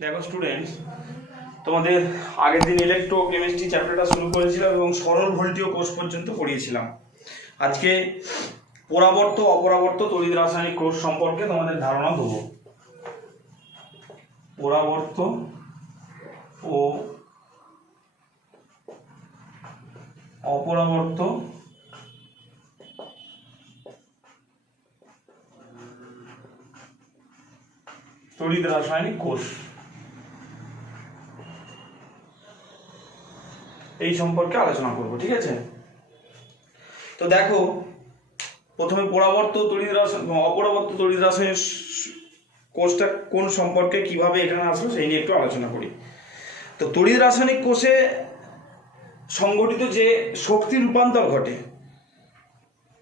দেখো স্টুডেন্টস, তোমাদের আগের দিন ইলেকট্রোকেমিস্ট্রি চ্যাপ্টারটা শুরু করেছিলাম এবং সরল ভোল্টীয় কোষ পর্যন্ত পড়িয়েছিলাম। আজকে পরাবর্ত অপরাবর্ত তড়িৎ রাসায়নিক কোষ সম্পর্কে তোমাদের ধারণা দেবো। পরাবর্ত ও অপরাবর্ত তড়িৎ রাসায়নিক কোষ, এই সম্পর্কে আলোচনা করব। ঠিক আছে, তো দেখো প্রথমে পরাবর্ত তড়িৎ রাসায়নিক অপরাবর্ত তড়িৎ রাসায়নিক কোষটা কোন সম্পর্কে কিভাবে এখানে আসলো সেই নিয়ে একটু আলোচনা করি। তো তড়িৎ রাসায়নিক কোষে সংঘটিত যে শক্তি রূপান্তর ঘটে,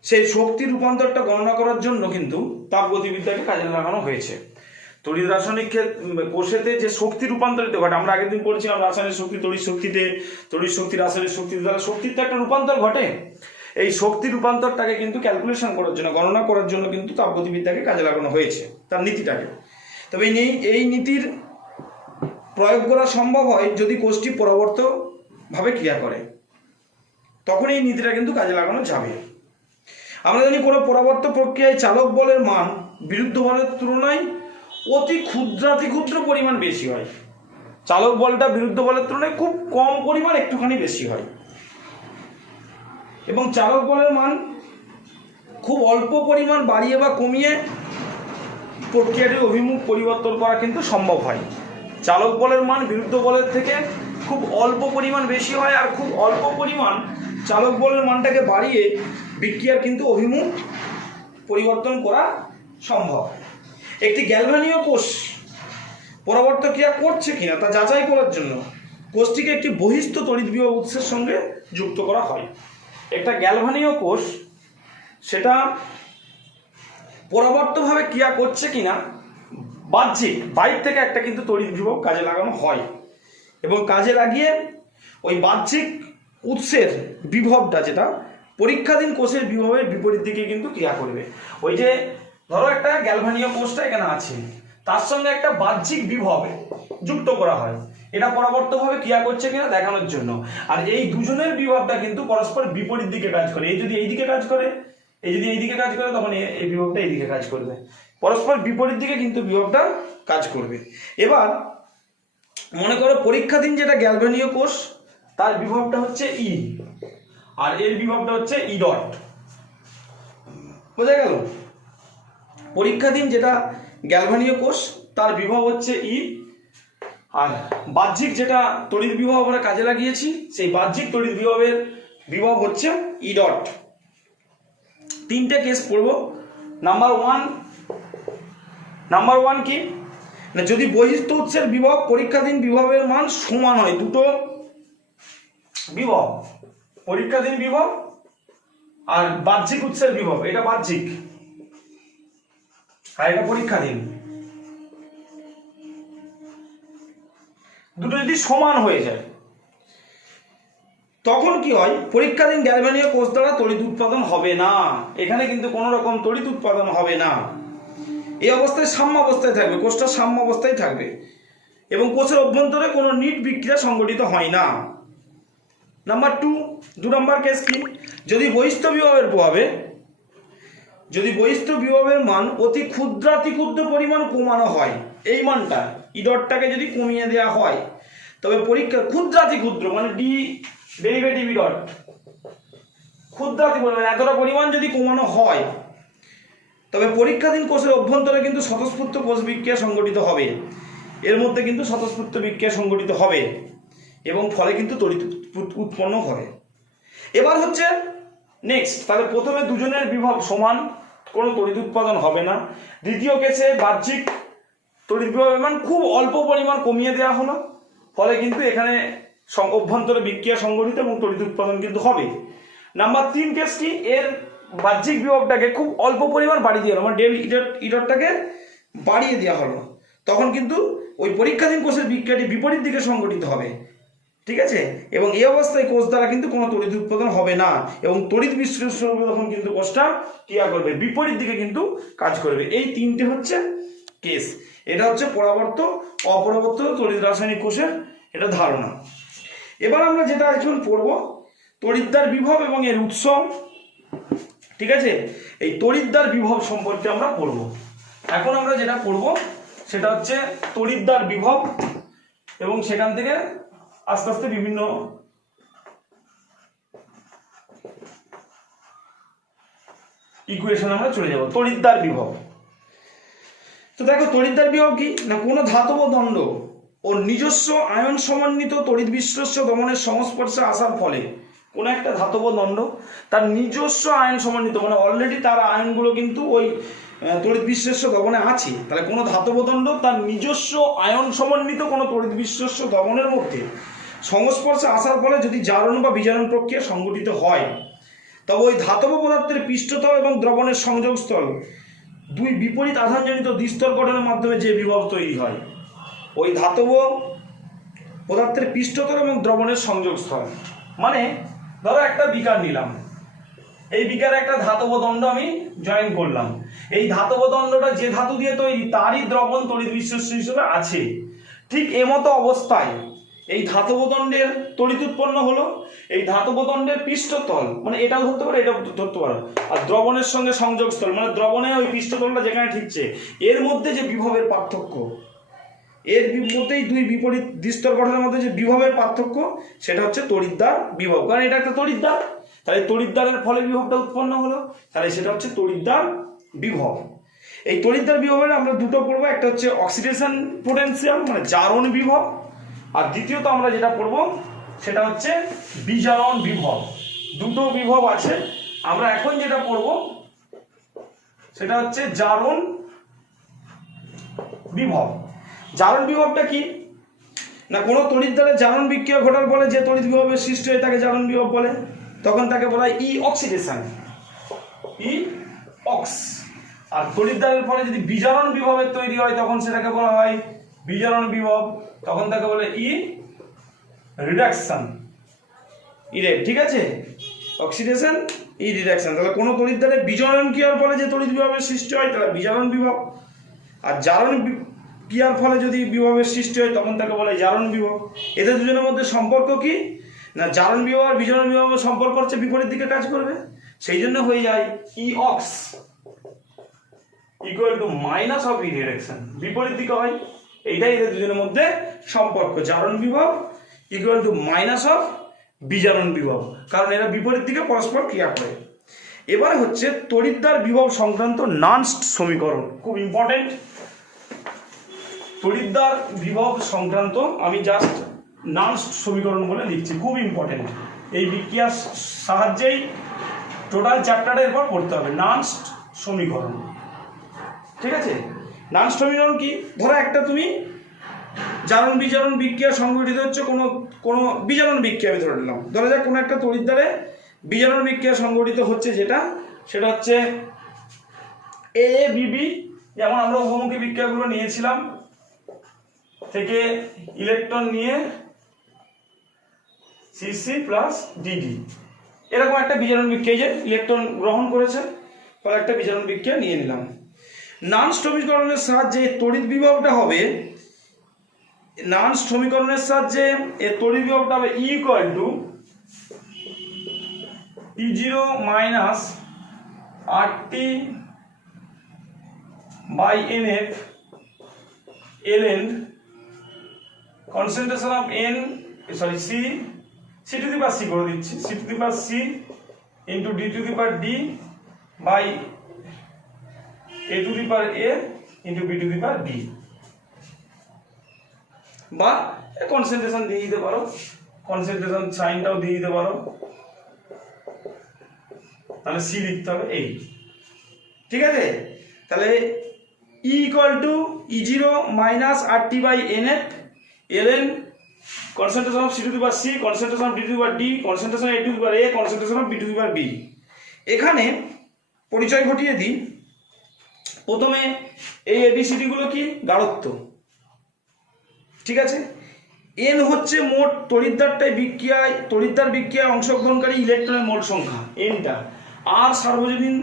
সেই শক্তি রূপান্তরটা গণনা করার জন্য কিন্তু তাপগতিবিদ্যাকে কাজে লাগানো হয়েছে। তড়িৎ রাসায়নিক কোষেতে যে শক্তি রূপান্তরিত ঘটে, আমরা আগের দিন পড়েছিলাম রাসায়নিক শক্তি তড়িৎ শক্তিতে, তড়িৎ শক্তি রাসায়নিক শক্তিতে, দ্বারা শক্তির তো একটা রূপান্তর ঘটে। এই শক্তি রূপান্তরটাকে কিন্তু ক্যালকুলেশন করার জন্য, গণনা করার জন্য কিন্তু তাপগতিবিদ্যাকে কাজে লাগানো হয়েছে, তার নীতিটাকে। তবে এই নীতির প্রয়োগ করা সম্ভব হয় যদি কোষটি পরাবর্তভাবে ক্রিয়া করে, তখন এই নীতিটা কিন্তু কাজে লাগানো যাবে। আমরা জানি কোনো পরাবর্ত প্রক্রিয়ায় চালক বলের মান বিরুদ্ধ বলের তুলনায় অতি ক্ষুদ্রাতি ক্ষুদ্র পরিমাণ বেশি হয়। চালক বলটা বিরুদ্ধ বলের তুলনায় খুব কম পরিমাণ একটুখানি বেশি হয়, এবং চালক বলের মান খুব অল্প পরিমাণ বাড়িয়ে বা কমিয়ে প্রক্রিয়াটির অভিমুখ পরিবর্তন করা কিন্তু সম্ভব হয়। চালক বলের মান বিরুদ্ধ বলের থেকে খুব অল্প পরিমাণ বেশি হয়, আর খুব অল্প পরিমাণ চালক বলের মানটাকে বাড়িয়ে বিক্রিয়ার কিন্তু অভিমুখ পরিবর্তন করা সম্ভব। একটি গ্যালভানীয় কোষ পরাবর্ত ক্রিয়া করছে কিনা তা যাচাই করার জন্য কোষটিকে একটি বহিস্থ তড়িৎ বিভব উৎসের সঙ্গে যুক্ত করা হয়। একটা গ্যালভানীয় কোষ সেটা পরাবর্তভাবে ক্রিয়া করছে কিনা বাহ্যিক বাইর থেকে একটা কিন্তু তড়িৎ বিভব কাজে লাগানো হয়, এবং কাজে লাগিয়ে ওই বাহ্যিক উৎসের বিভবটা, যেটা পরীক্ষাধীন কোষের বিভবের বিপরীত দিকে কিন্তু ক্রিয়া করবে। ওই যে ধরো একটা গ্যালভানীয় কোষটা এখানে আছে, তার সঙ্গে একটা বাহ্যিক বিভব যুক্ত করা হয়, এটা পরাবর্তভাবে ক্রিয়া করছে কিনা দেখানোর জন্য। আর এই দুজনের বিভবটা কিন্তু পরস্পর বিপরীত দিকে কাজ করে। এই যদি এই দিকে কাজ করে, এই যদি এই দিকে কাজ করে, তখন এই বিভবটা এই দিকে কাজ করবে। পরস্পর বিপরীত দিকে কিন্তু বিভবটা কাজ করবে। এবার মনে করো পরীক্ষাধীন যেটা গ্যালভানীয় কোষ, তার বিভবটা হচ্ছে ই, আর এর বিভবটা হচ্ছে ই ডট। বোঝা গেল? পরীক্ষাধীন যেটা গ্যালভানীয় কোষ, তার বিভব হচ্ছে ই, আর বাহ্যিক যেটা তড়িৎ বিভব আমরা কাজে লাগিয়েছি, সেই বাহ্যিক তড়িৎ বিভবের বিভব হচ্ছে ই ডট। তিনটে কেস পড়ব। নাম্বার ওয়ান কি না, যদি বহিস্থ উৎসের বিভব পরীক্ষাধীন বিভবের মান সমান হয়, দুটো বিভব, পরীক্ষাধীন বিভব আর বাহ্যিক উৎসের বিভব, এটা বাহ্যিক আর এটা পরীক্ষাধীন, দুটো যদি সমান হয়ে যায়, তখন কি হয়, পরীক্ষাধীন গ্যালভানীয় কোষ দ্বারা তড়িৎ উৎপাদন হবে না। এখানে কিন্তু কোনো রকম তড়িৎ উৎপাদন হবে না। এই অবস্থায় সাম্যাবস্থায় থাকবে, কোষটা সাম্যাবস্থায় থাকবে, এবং কোষের অভ্যন্তরে কোনো নিট বিক্রিয়া সংঘটিত হয় না। নাম্বার দু নম্বর কেস কি, যদি বহিস্থ বিভবের মান অতি ক্ষুদ্রাতি ক্ষুদ্র পরিমাণ কমানো হয়, এই মানটা ই ডটটাকে যদি কমিয়ে দেওয়া হয়, তবে ক্ষুদ্রাতি ক্ষুদ্র মানে ডি ডেরিভেটিভ ই ডট, ক্ষুদ্রাতি পরিমাণ এতটা পরিমাণ যদি কমানো হয়, তবে পরীক্ষাধীন কোষের অভ্যন্তরে কিন্তু স্বতঃস্ফূর্ত কোষ বিক্রিয়া সংঘটিত হবে, এর মধ্যে কিন্তু স্বতঃস্ফূর্ত বিক্রিয়া সংঘটিত হবে, এবং ফলে কিন্তু তড়িৎ উৎপন্ন হবে। এবার হচ্ছে নেক্সট, তাহলে প্রথমে দুজনের বিভব সমান, কোনো তড়িৎ উৎপাদন হবে না। দ্বিতীয় কেসে বাহ্যিক তড়িৎ বিভবের মান খুব অল্প পরিমাণ কমিয়ে দেওয়া হলো, ফলে কিন্তু এখানে অভ্যন্তরে বিক্রিয়া সংঘটিত এবং তড়িৎ উৎপাদন কিন্তু হবে। নাম্বার 3 কেস কি, এর বাহ্যিক বিভবটাকে খুব অল্প পরিমাণ বাড়িয়ে দেওয়া হলো, মানে ডেল ইডটটাকে বাড়িয়ে দেওয়া হলো, তখন কিন্তু ওই পরীক্ষাধীন কোষের বিক্রিয়াটি বিপরীত দিকে সংঘটিত হবে। ঠিক আছে, এবং এই অবস্থায় কোষ দ্বারা কিন্তু কোনো তড়িৎ উৎপাদন হবে না, এবং তড়িৎ বিশ্লেষণ তখন কিন্তু কোষটা ক্রিয়া করবে, বিপরীত দিকে কিন্তু কাজ করবে। এই তিনটে হচ্ছে কেস। এটা হচ্ছে পরাবর্ত অপরাবর্তিত তড়িৎ রাসায়নিক কোষের এটা ধারণা। এবার আমরা যেটা এখন পড়ব তড়িৎদ্বার বিভব এবং এর উৎস। ঠিক আছে, এই তড়িৎদ্বার বিভব সম্পর্কে আমরা পড়ব। এখন আমরা যেটা পড়ব সেটা হচ্ছে তড়িৎদ্বার বিভব এবং সেখান থেকে আস্তে আস্তে বিভিন্ন ইকুয়েশন আমরা চলে যাব। তড়িৎদ্বার বিভব, তো দেখো তড়িৎদ্বার বিভব কি না, কোনো ধাতব দণ্ড ও নিজস্ব আয়ন সমন্বিত তড়িৎ বিশ্লেষ্য দমনের সংস্পর্শে আসার ফলে কোনো একটা ধাতব দণ্ড তার নিজস্ব আয়ন সমন্বিত, মানে অলরেডি তার আয়নগুলো কিন্তু ওই তড়িৎ বিশ্লেষ্য দমনে আছে, তাহলে কোনো ধাতব দণ্ড তার নিজস্ব আয়ন সমন্বিত কোনো তড়িৎ বিশ্লেষ্য দমনের মধ্যে সংস্পর্শে আসার ফলে যদি জারণ বা বিজারণ প্রক্রিয়া সংঘটিত হয়, তবে ওই ধাতব পদার্থের পৃষ্ঠতল এবং দ্রবণের সংযোগস্থল দুই বিপরীত আধানজনিত দ্বিস্তর গঠনের মাধ্যমে যে বিভব তৈরি হয়, ওই ধাতব পদার্থের পৃষ্ঠতল এবং দ্রবণের সংযোগস্থল, মানে ধরো একটা বিকার নিলাম, এই বিকারে একটা ধাতব দণ্ড আমি জয়েন করলাম, এই ধাতব দণ্ডটা যে ধাতু দিয়ে তৈরি তারই দ্রবণ তড়িৎ বিশ্লেষ্য হিসেবে আছে। ঠিক এমতো অবস্থায় এই ধাতব দণ্ডের তড়িৎ উৎপন্ন হলো, এই ধাতব দণ্ডের পৃষ্ঠতল মানে এটাও ধরতে পারো এটাও ধরতে পারো, আর দ্রবণের সঙ্গে সংযোগস্থল মানে দ্রবণে ওই পৃষ্ঠতলটা যেখানে ঠিকছে এর মধ্যে যে বিভবের পার্থক্য, এর মধ্যেই দুই বিপরীত দ্বিস্তর গঠনের মধ্যে যে বিভবের পার্থক্য সেটা হচ্ছে তড়িৎদ্বার বিভব, কারণ এটা একটা তড়িৎদ্বার, তাহলে তড়িৎদ্বারের ফলে বিভবটা উৎপন্ন হলো, তাহলে সেটা হচ্ছে তড়িৎদ্বার বিভব। এই তড়িৎদ্বার বিভবের আমরা দুটো পড়বো, একটা হচ্ছে অক্সিডেশন পোটেনশিয়াল মানে জারণ বিভব, আর দ্বিতীয়ত আমরা যেটা পড়বো সেটা হচ্ছে বিজারণ বিভব। দুটো বিভব আছে, আমরা এখন যেটা পড়বো সেটা হচ্ছে জারণ বিভব। জারণ বিভবটা কি না, কোনো তড়িৎদ্বারে জারণ বিক্রিয়া ঘটার ফলে যে তড়িৎ বিভবের সৃষ্টি হয় তাকে জারণ বিভব বলে, তখন তাকে বলা হয় ই অক্সিডেশন, ই অক্স। আর তড়িৎদ্বারের ফলে যদি বিজারণ বিভবের তৈরি হয় তখন সেটাকে বলা হয় বিজারণ বিভব, তখন তাকে বলে ই রিডাকশন, ইরেড। ঠিক আছে, অক্সিডেশন ই রিডাকশন। তাহলে কোনো তড়িৎদ্বারে বিজারণ ক্রিয়ার ফলে যে তড়িৎ বিভবের সৃষ্টি হয় তাহলে বিজারণ বিভব, আর জারণ ক্রিয়ার ফলে যদি বিভবের সৃষ্টি হয় তখন তাকে বলে জারণ বিভব। এদের দুজনের মধ্যে সম্পর্ক কি না, জারণ বিভব আর বিজারণ বিভবের সম্পর্ক হচ্ছে বিপরীত দিকে কাজ করবে, সেই জন্য হয়ে যায় E ox equal to minus of E reduction, বিপরীত দিকে হয়। এইটাই এদের দুজনের মধ্যে সম্পর্ক, জারণ বিভব ইকুয়াল টু মাইনাস অফ বিজারণ বিভব, কারণ এরা বিপরীত দিকে পরস্পর ক্রিয়া করে। এবারে হচ্ছে তড়িৎদ্বার বিভব সংক্রান্ত নানস্ট সমীকরণ, খুব ইম্পর্টেন্ট। তড়িৎদ্বার বিভব সংক্রান্ত আমি জাস্ট নানস্ট সমীকরণ বলে লিখছি, খুব ইম্পর্টেন্ট। এই বিক্রিয়ার সাহায্যেই টোটাল চ্যাপ্টারটা এরপর পড়তে হবে। নানস্ট সমীকরণ, ঠিক আছে। নানস্ট সমীকরণ কি, ধরো একটা তুমি জারণ বিজারণ বিক্রিয়া সংঘটিত হচ্ছে কোনো বিজারণ বিক্রিয়া আমি ধরে নিলাম, ধরা যাক কোনো একটা তড়িৎদ্বারে বিজারণ বিক্রিয়া সংঘটিত হচ্ছে, সেটা হচ্ছে এ বিবি, যেমন আমরা উভমুখী বিক্রিয়াগুলো নিয়েছিলাম থেকে ইলেকট্রন নিয়ে সিসি প্লাস ডিডি, এরকম একটা বিজারণ বিক্রিয়া, যে ইলেকট্রন গ্রহণ করেছে ফলে একটা বিজারণ বিক্রিয়া নিয়ে নিলাম। নানস্ট সমীকরণের সাহায্যে তড়িৎ বিভবটা হবে, নানস্ট সমীকরণের সাহায্যে এর তড়িৎ বিভবটা হবে E equal to E0 minus RT by NF ln concentration of C to the power C করে দিচ্ছি, C to the power C into D to the power D by A to the power A into B to the power B, বা concentration দিয়ে দিতে পারো, concentration সাইনটাও দিয়ে দিতে পারো, তাহলে সি লিখতে হবে এই। ঠিক আছে, তাহলে E equal to E0 minus RT by NF ln concentration of C to the power C, concentration of D to the power D, concentration of A to the power A, concentration of B to the power B। এখানে পরিচয় ঘটিয়ে দিই, প্রথমে এই ABCD গুলো কি গাঢ়ত্ব, ঠিক আছে। এন হচ্ছে মোট তড়িৎদ্বার বিক্রিয়ায় অংশগ্রহণকারী ইলেকট্রনের মোট সংখ্যা এনটা, আর সার্বজনীন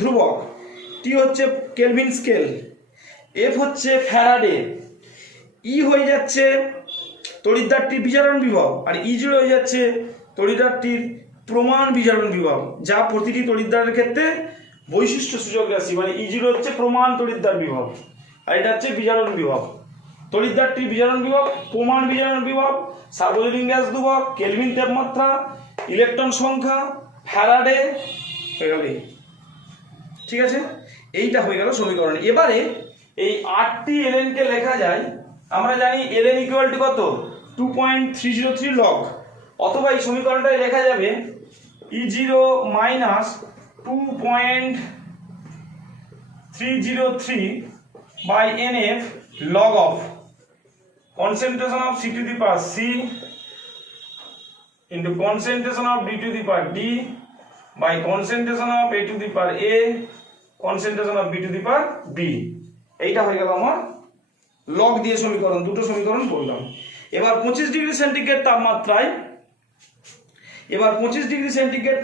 ধ্রুবক, টি হচ্ছে কেলভিন স্কেল, এফ হচ্ছে ফ্যারাডে, ই হয়ে যাচ্ছে তড়িৎদ্বারটির বিজারণ বিভব, আর ই0 হয়ে যাচ্ছে তড়িৎদ্বারটির প্রমাণ বিজারণ বিভব, যা প্রতিটি তড়িৎদ্বারের ক্ষেত্রে বৈশিষ্ট্য সূচক রাশি। মানে ই0 হচ্ছে প্রমাণ তড়িৎদ্বার বিভব, আর এটা হচ্ছে বিজারণ বিভব। তড়িৎদ্বারটির বিজারণ বিভব, প্রমাণ বিজারণ বিভব, সার্বজনীন গ্যাস ধ্রুবক, কেলভিন তাপমাত্রা, ইলেকট্রন সংখ্যা, ফ্যারাডে হয়ে গেল। ঠিক আছে, এইটা হয়ে গেল সমীকরণ। এবারে এই 8টি ln কে লেখা যায়, আমরা জানি ln ইকুয়াল টু কত, 2.303 লগ, অথবা এই সমীকরণটাই লেখা যাবে E0 minus 2.303 by NF log of concentration of C to the power C into concentration of D to the power D by concentration of A to the power A concentration of B to the power B। এইটা হয়ে গেল আমার log দিয়ে সমীকরণ, দুটো সমীকরণ বললাম। এবার 25 ডিগ্রি সেন্টিগ্রেড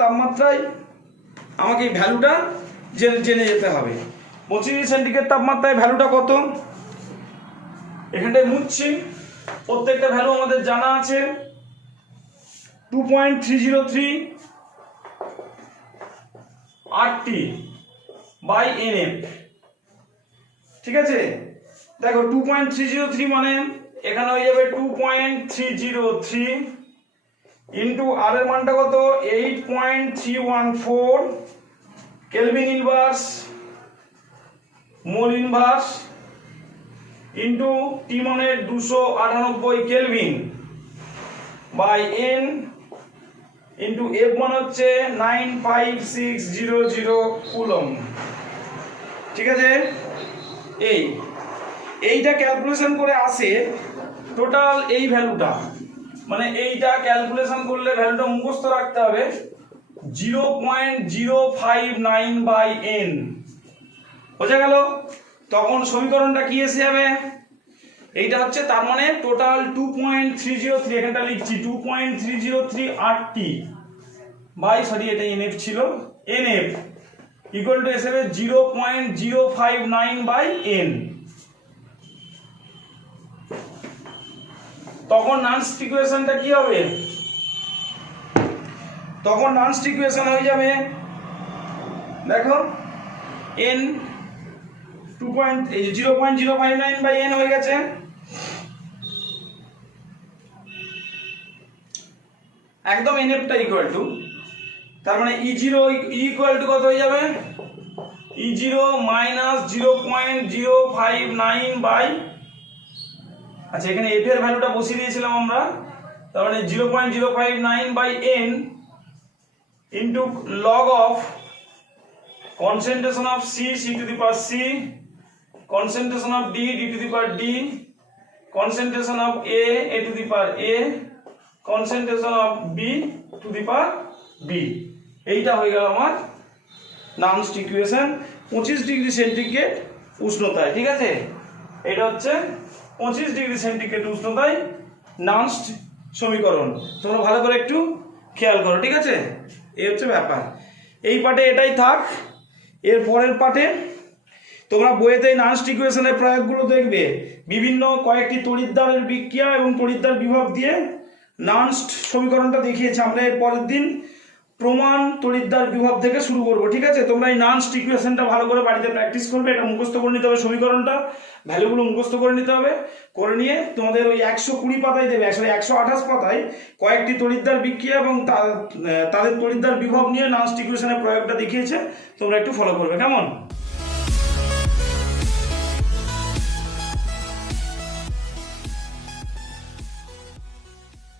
তাপমাত্রায় আমাকে এই ভ্যালুটা জেনে যেতে হবে। 25 ডিগ্রি সেন্টিগ্রেড তাপমাত্রায় ভ্যালুটা কত, এখানটায় মুছছি, প্রত্যেকটা ভ্যালু আমাদের জানা আছে। 2.303 RT বাই NF। ঠিক আছে, দেখো 2.303 মানে এখানে হয়ে যাবে 2.303 ইন্টু আর এর মানটা কত, 8.314 kelvin inverse mole inverse into T মানে 298 kelvin by N into F মান হচ্ছে 95600 কুলম। ঠিক আছে, এইটা ক্যালকুলেশন করে আসে টোটাল এই ভ্যালুটা, মানে এইটা ক্যালকুলেশন করলে ভ্যালুটা মুখস্থ রাখতে হবে 0.059 বাই এন। বোঝা গেল? তখন সমীকরণটা কি এসে যাবে, এইটা হচ্ছে তার মানে টোটাল 2.303, এখানটা লিখছি 2.303 RT বাই, সরি এটা NF ছিল, NF ইকুয়াল টু এসে যাবে 0.059 বাই এন। তখন নানস্ট ইকুয়েশনটা কি হবে, তখন নানস্ট ইকুয়েশন হয়ে যাবে, দেখো n 0.059 বাই n হয়ে গেছে, একদম NF টা ইকুয়াল টু, তার মানে E0 ইকুয়াল টু কত হয়ে যাবে, E0 মাইনাস 0.059 বাই, আচ্ছা এখানে f এর ভ্যালুটা বসিয়ে দিয়েছিলাম আমরা, তার মানে 0.059 by n into log of concentration of C to the power C, concentration of D to the power D, concentration of A to the power A, concentration of B to the power B। এইটা হয়ে গেল আমার নানস্ট equation 25 degree centigrade উষ্ণতায়। ঠিক আছে, এটা হচ্ছে 25 degree centigrade উষ্ণতায় নানস্ট সমীকরণ। তোমরা ভালো করে একটু খেয়াল করো। ঠিক আছে, এই হচ্ছে ব্যাপার। এই পার্টে এটাই থাক। এর পরের পার্টে তোমরা বইয়েতে নানস্ট ইকুয়েশনের প্রয়োগগুলো দেখবে, বিভিন্ন কয়েকটি তড়িৎদ্বারের বিক্রিয়া এবং তড়িৎদ্বার বিভব দিয়ে নানস্ট সমীকরণটা দেখিয়েছি আমরা। এর পরের দিন প্রমাণ তড়িৎদ্বার বিভব থেকে শুরু করবো। ঠিক আছে, তোমরা এই নানস্ট ইকুয়েশনটা ভালো করে বাড়িতে প্র্যাকটিস করবে, এটা মুখস্থ করে নিতে হবে, সমীকরণটা ভ্যালুগুলো মুখস্থ করে নিতে হবে। করে নিয়ে তোমাদের ওই 120 পাতায় দেবে, আসলে 128 পাতায় কয়েকটি তড়িৎদ্বার বিক্রিয়া এবং তাদের তড়িৎদ্বার বিভব নিয়ে নানস্ট ইকুয়েশনের প্রয়োগটা দেখিয়েছে, তোমরা একটু ফলো করবে। কেমন?